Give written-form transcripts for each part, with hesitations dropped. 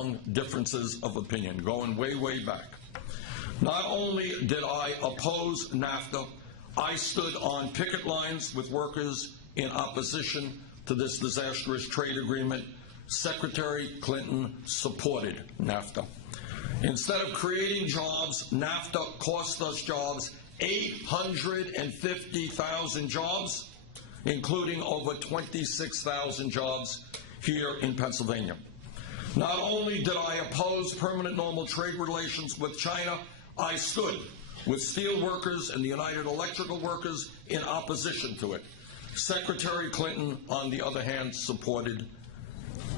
long differences of opinion, going way, way back. Not only did I oppose NAFTA, I stood on picket lines with workers in opposition to this disastrous trade agreement. Secretary Clinton supported NAFTA. Instead of creating jobs, NAFTA cost us jobs, 850,000 jobs, including over 26,000 jobs here in Pennsylvania. Not only did I oppose permanent normal trade relations with China, I stood with steel workers and the United Electrical Workers in opposition to it. Secretary Clinton, on the other hand, supported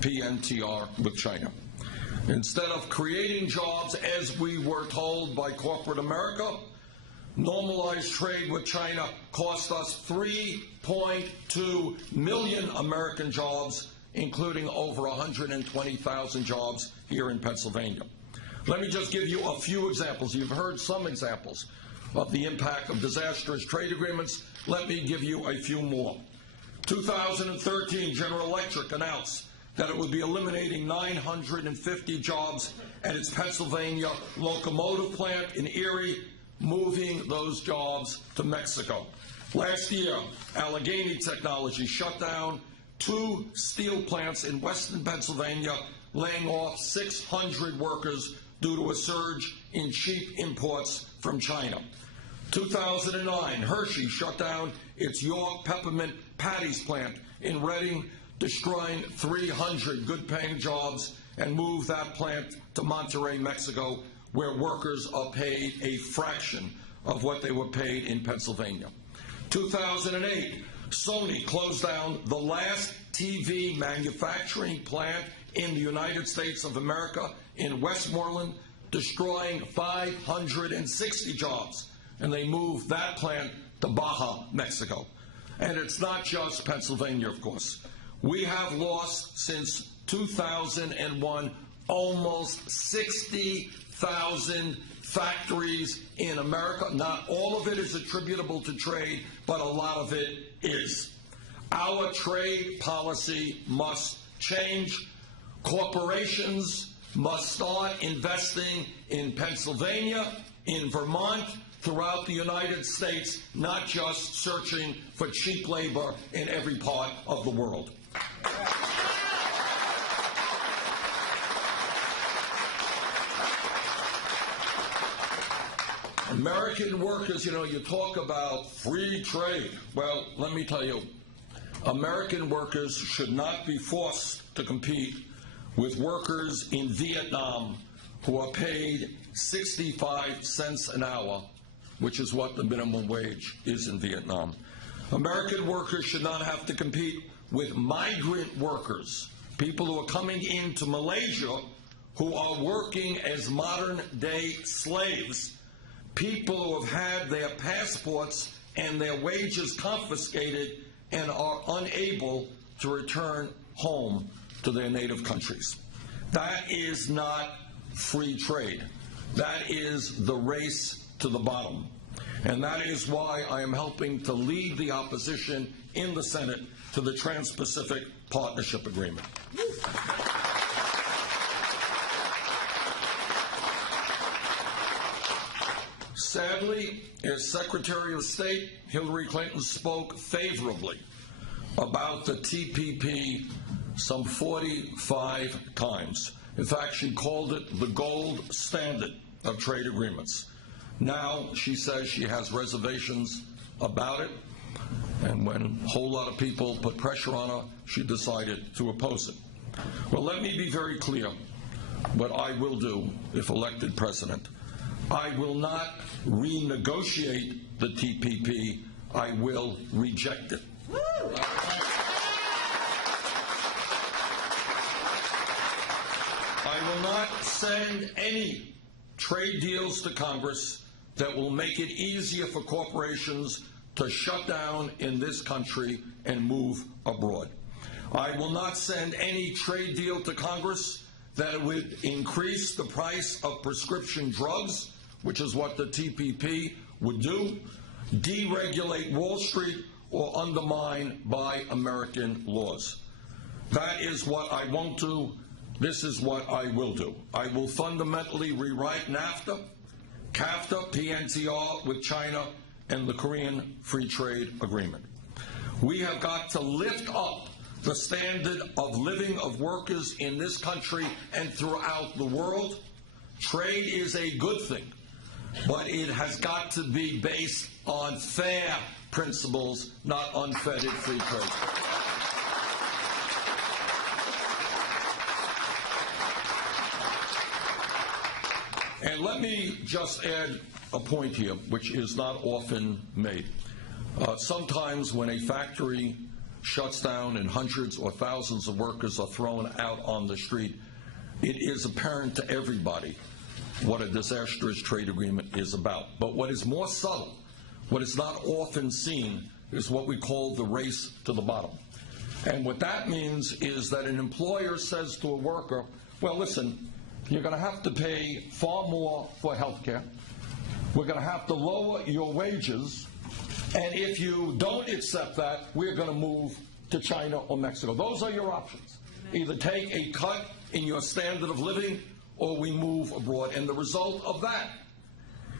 PNTR with China. Instead of creating jobs, as we were told by corporate America, normalized trade with China cost us 3.2 million American jobs, including over 120,000 jobs here in Pennsylvania. Let me just give you a few examples. You've heard some examples of the impact of disastrous trade agreements. Let me give you a few more. 2013, General Electric announced that it would be eliminating 950 jobs at its Pennsylvania locomotive plant in Erie, moving those jobs to Mexico. Last year, Allegheny Technology shut down 2 steel plants in western Pennsylvania, laying off 600 workers due to a surge in cheap imports from China. 2009, Hershey shut down its York Peppermint Patties plant in Reading, destroying 300 good-paying jobs, and moved that plant to Monterrey, Mexico, where workers are paid a fraction of what they were paid in Pennsylvania. 2008, Sony closed down the last TV manufacturing plant in the United States of America in Westmoreland, destroying 560 jobs, and they moved that plant to Baja, Mexico. And it's not just Pennsylvania, of course. We have lost since 2001 almost 60,000 factories in America. Not all of it is attributable to trade, but a lot of it is. Our trade policy must change. Corporations must start investing in Pennsylvania, in Vermont, throughout the United States, not just searching for cheap labor in every part of the world. American workers, you talk about free trade. Well, let me tell you, American workers should not be forced to compete with workers in Vietnam who are paid 65 cents an hour, which is what the minimum wage is in Vietnam. American workers should not have to compete with migrant workers, people who are coming into Malaysia who are working as modern-day slaves, people who have had their passports and their wages confiscated and are unable to return home to their native countries. That is not free trade. That is the race to the bottom. And that is why I am helping to lead the opposition in the Senate to the Trans-Pacific Partnership Agreement. Sadly, as Secretary of State, Hillary Clinton spoke favorably about the TPP some 45 times. In fact, she called it the gold standard of trade agreements. Now she says she has reservations about it, and when a whole lot of people put pressure on her, she decided to oppose it. Well, let me be very clear what I will do if elected president. I will not renegotiate the TPP. I will reject it. I will not send any trade deals to Congress that will make it easier for corporations to shut down in this country and move abroad. I will not send any trade deal to Congress that would increase the price of prescription drugs, which is what the TPP would do, deregulate Wall Street, or undermine Buy American laws. That is what I won't do. this is what I will do. I will fundamentally rewrite NAFTA, CAFTA, PNTR with China, and the Korean Free Trade Agreement. We have got to lift up the standard of living of workers in this country and throughout the world. Trade is a good thing, but it has got to be based on fair principles, not unfettered free trade. And let me just add a point here, which is not often made. Sometimes when a factory shuts down and hundreds or thousands of workers are thrown out on the street, it is apparent to everybody what a disastrous trade agreement is about. But what is more subtle, what is not often seen, is what we call the race to the bottom. And what that means is that an employer says to a worker, well, listen, you're going to have to pay far more for health care. We're going to have to lower your wages. And if you don't accept that, we're going to move to China or Mexico. Those are your options. Either take a cut in your standard of living or we move abroad. And the result of that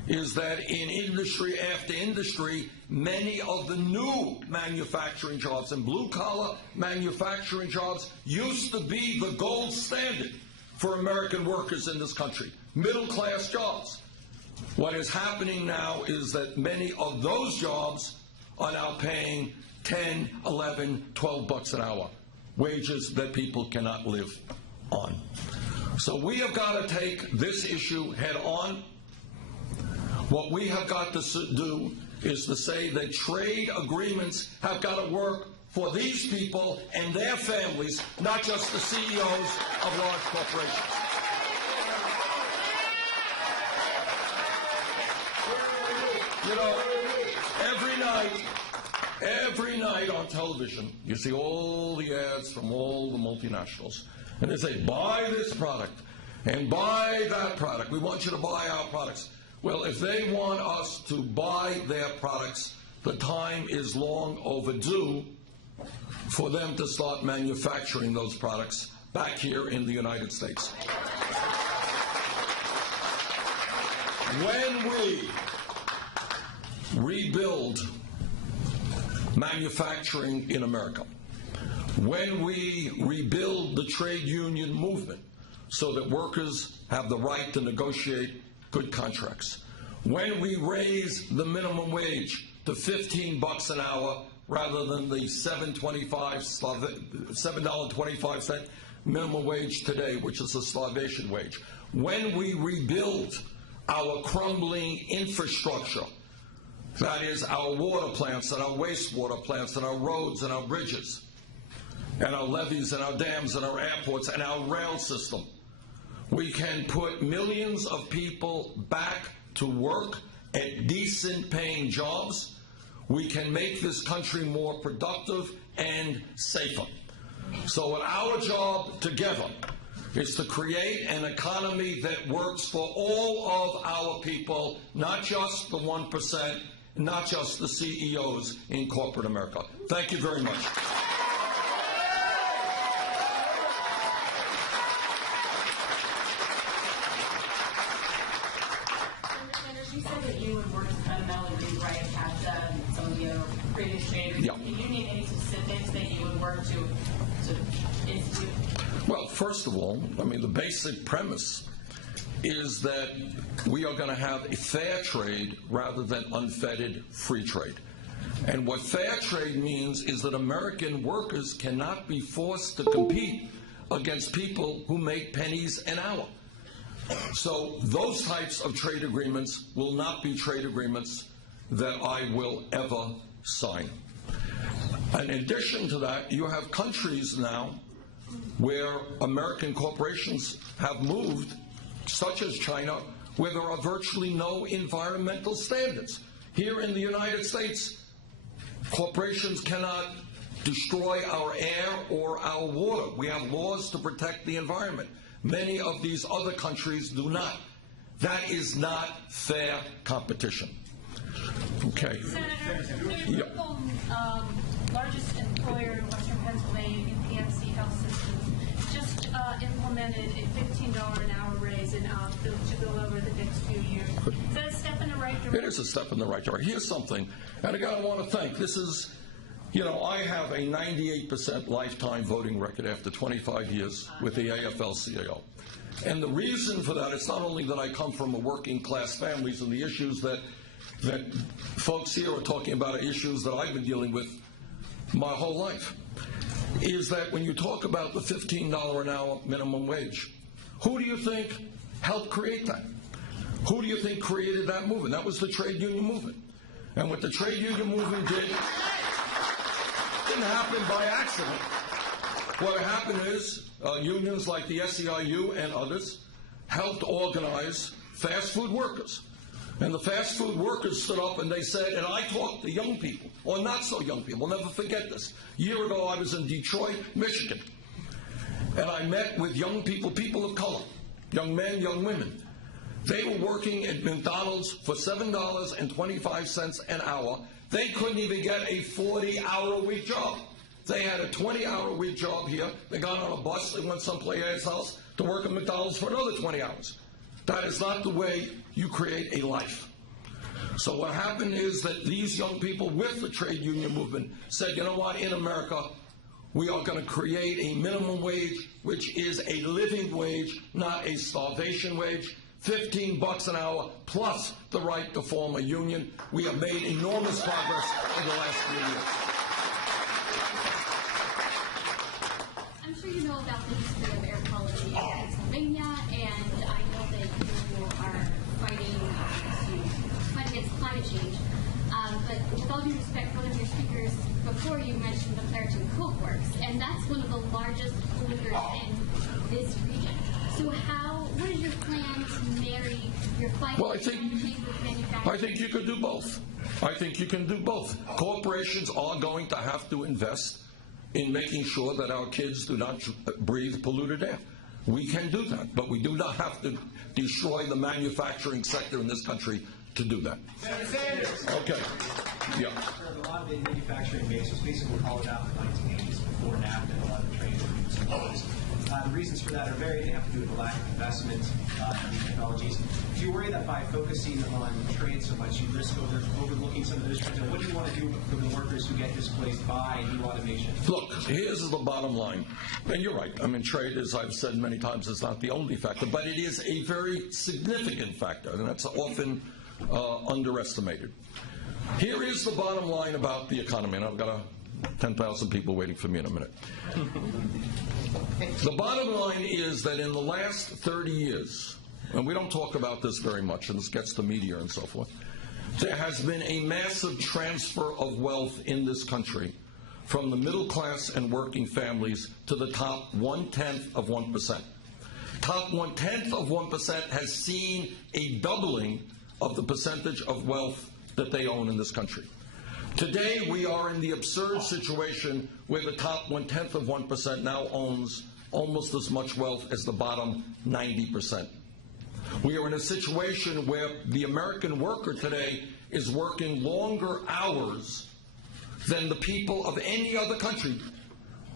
is that in industry after industry, many of the new manufacturing jobs and blue-collar manufacturing jobs used to be the gold standard for American workers in this country, middle-class jobs. What is happening now is that many of those jobs are now paying 10, 11, 12 bucks an hour, wages that people cannot live on. So we have got to take this issue head on. What we have got to do is to say that trade agreements have got to work for these people and their families, not just the CEOs of large corporations. You know, every night on television, you see all the ads from all the multinationals. And they say, buy this product and buy that product. We want you to buy our products. Well, if they want us to buy their products, the time is long overdue for them to start manufacturing those products back here in the United States. When we rebuild manufacturing in America, when we rebuild the trade union movement so that workers have the right to negotiate good contracts, when we raise the minimum wage to 15 bucks an hour rather than the $7.25 minimum wage today, which is a starvation wage, when we rebuild our crumbling infrastructure, that is our water plants and our wastewater plants and our roads and our bridges and our levees and our dams and our airports and our rail system, we can put millions of people back to work at decent paying jobs. We can make this country more productive and safer. So our job together is to create an economy that works for all of our people, not just the 1%, not just the CEOs in corporate America. Thank you very much. You said that you would work to fundamentally rewrite CAFTA and some of the other previous trade agreements. Yeah. Do you need any specifics that you would work to institute? Well, first of all, I mean, the basic premise is that we are going to have a fair trade rather than unfettered free trade. And what fair trade means is that American workers cannot be forced to compete against people who make pennies an hour. So those types of trade agreements will not be trade agreements that I will ever sign. And in addition to that, you have countries now where American corporations have moved, such as China, where there are virtually no environmental standards. Here in the United States, corporations cannot destroy our air or our water. We have laws to protect the environment. Many of these other countries do not. That is not fair competition. Okay. Senator, you're the largest employer in Western Pennsylvania in PMC Health Systems. Just implemented a $15 an hour raise in to go over the next few years. Is that a step in the right direction? It is a step in the right direction. Here's something, and again, I want to thank, this is, you know, I have a 98% lifetime voting record after 25 years with the AFL-CIO. And the reason for that, it's not only that I come from a working class families, and the issues that folks here are talking about are issues that I've been dealing with my whole life, is that when you talk about the $15 an hour minimum wage, who do you think helped create that? Who do you think created that movement? That was the trade union movement. And what the trade union movement did didn't happen by accident. What happened is unions like the SEIU and others helped organize fast food workers. And the fast food workers stood up and they said, and I talked to young people, or not so young people, I'll never forget this. A year ago I was in Detroit, Michigan, and I met with young people, people of color, young men, young women. They were working at McDonald's for $7.25 an hour. They couldn't even get a 40-hour-a-week job. They had a 20-hour-a-week job here. They got on a bus, they went someplace else to work at McDonald's for another 20 hours. That is not the way you create a life. So what happened is that these young people with the trade union movement said, you know what, in America, we are going to create a minimum wage, which is a living wage, not a starvation wage. $15 an hour plus the right to form a union. We have made enormous progress in the last few years. I'm sure you know about the history of air quality in Pennsylvania, and I know that you are fighting to fight against climate change. But with all due respect, one of your speakers before you mentioned the Clairton Coke Works, and that's one of the largest polluters in this region. So what is your plan to marry your fight with manufacturing? I think you could do both. I think you can do both. Corporations are going to have to invest in making sure that our kids do not breathe polluted air. We can do that, but we do not have to destroy the manufacturing sector in this country to do that. Okay. Yeah. A lot of the manufacturing base was basically hollowed out in the 1980s before Nafta and a lot of the trade agreements were imposed. The reasons for that are they have to do with the lack of investment in these technologies. Do you worry that by focusing on trade so much, you risk overlooking some of those trends? And what do you want to do for the workers who get displaced by new automation? Look, here's the bottom line. And you're right. I mean, trade, as I've said many times, is not the only factor, but it is a very significant factor, and that's often underestimated. Here is the bottom line about the economy, and I've got 10,000 people waiting for me in a minute. The bottom line is that in the last 30 years, and we don't talk about this very much, and this gets the media and so forth, there has been a massive transfer of wealth in this country from the middle class and working families to the top 1/10 of 1%. Top 1/10 of 1% has seen a doubling of the percentage of wealth that they own in this country. Today, we are in the absurd situation where the top 1/10 of 1% now owns almost as much wealth as the bottom 90%. We are in a situation where the American worker today is working longer hours than the people of any other country.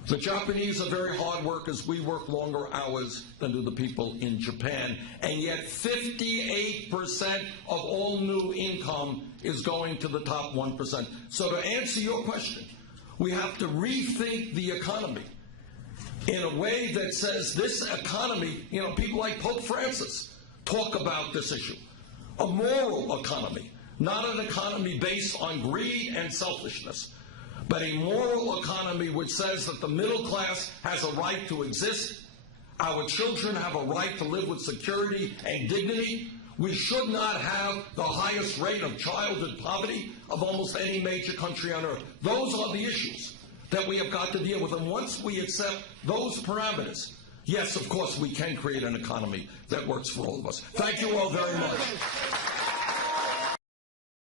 The Japanese are very hard workers. We work longer hours than do the people in Japan. And yet 58% of all new income is going to the top 1%. So to answer your question, we have to rethink the economy in a way that says this economy, you know, people like Pope Francis talk about this issue. A moral economy, not an economy based on greed and selfishness, but a moral economy which says that the middle class has a right to exist. Our children have a right to live with security and dignity. We should not have the highest rate of childhood poverty of almost any major country on earth. Those are the issues that we have got to deal with. And once we accept those parameters, yes, of course, we can create an economy that works for all of us. Thank you all very much.